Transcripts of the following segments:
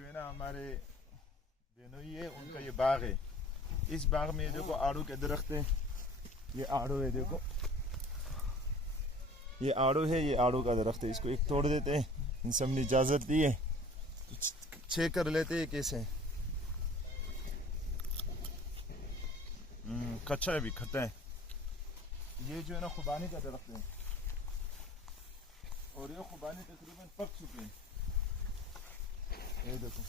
जो है ना हमारे बेनोई है, उनका ये बाग है। इस बाग में देखो आड़ू के दरख्त है, ये आड़ू है, देखो ये आड़ू है, ये आड़ू का दरख्त है। इसको एक तोड़ देते हैं, इन सब ने इजाज़त दी है, छः कर लेते हैं कैसे। कच्चा है भी, खट्टा है। ये जो है ना खुबानी का दरख्त है, और ये खुबानी तकरीबन पक चुके हैं। ये देखो,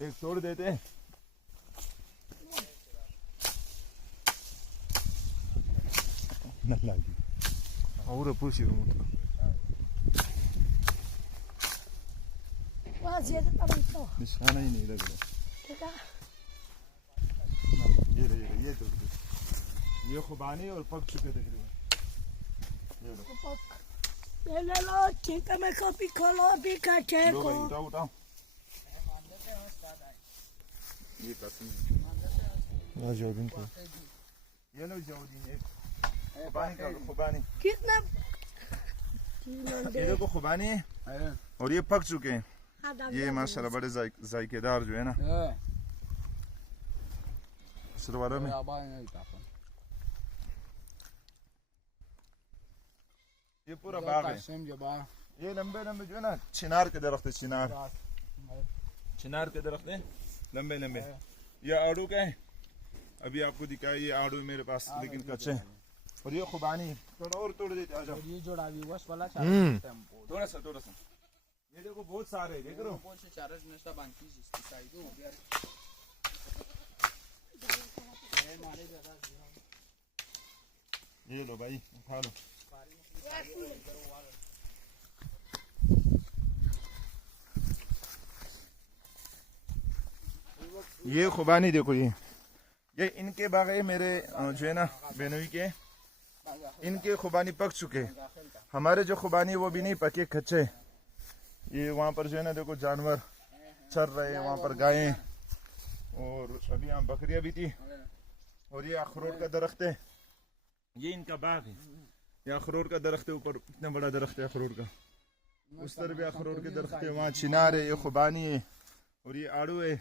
एक तोड़ देते हैं। और पूछी निशाना ही नहीं लग रहा। ये रही, ये तोड़ दे। ये खुबानी और पक चुके तकरीबन। ये ले लो, चिंता में कॉपी खोलो भी काटे को। उठाओ उठाओ। ये कसम राजौदीन को, ये लो जाउदीन, एक खुबानी का, खुबानी कितना ये देखो खुबानी है और ये पक चुके हैं। ये माशाल्लाह बड़े जायकेदार जो है ना सरवारा में। ये पूरा बाग है। ये लंबे लंबे जो है ना चिनार के दरख्त है, चिनार के दरख्त है लंबे लंबे। ये आड़ू का है, अभी आपको दिखाया ये आड़ू मेरे पास, लेकिन कच्चे हैं। और ये खुबानी थोड़ा और तोड़ देते, आ जाओ। ये जोड़ा भी बस वाला थोड़ा सा थोड़ा सा। ये देखो बहुत सारे, देख रहे हो। ये लो भाई, उठा लो। ये खुबानी देखो, ये इनके बाग है मेरे जो है ना बेनोई के, इनके खुबानी पक चुके। हमारे जो खुबानी वो भी नहीं पके, कच्चे। ये वहाँ पर जो है ना देखो जानवर चर रहे हैं, वहाँ पर गायें, और अभी यहाँ बकरियां भी थी। और ये अखरोट का दरख्त है, ये इनका बाग है। ये अखरोट का दरख्त है, ऊपर इतना बड़ा दरख्त है अखरोट का। उस तरफ भी अखरोट के दरख्त है, वहाँ चिनार है, ये खुबानी है, और ये आड़ू है।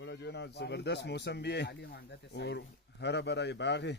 बड़ा जो है ना जबरदस्त मौसम भी है, और हरा भरा ये बाग है।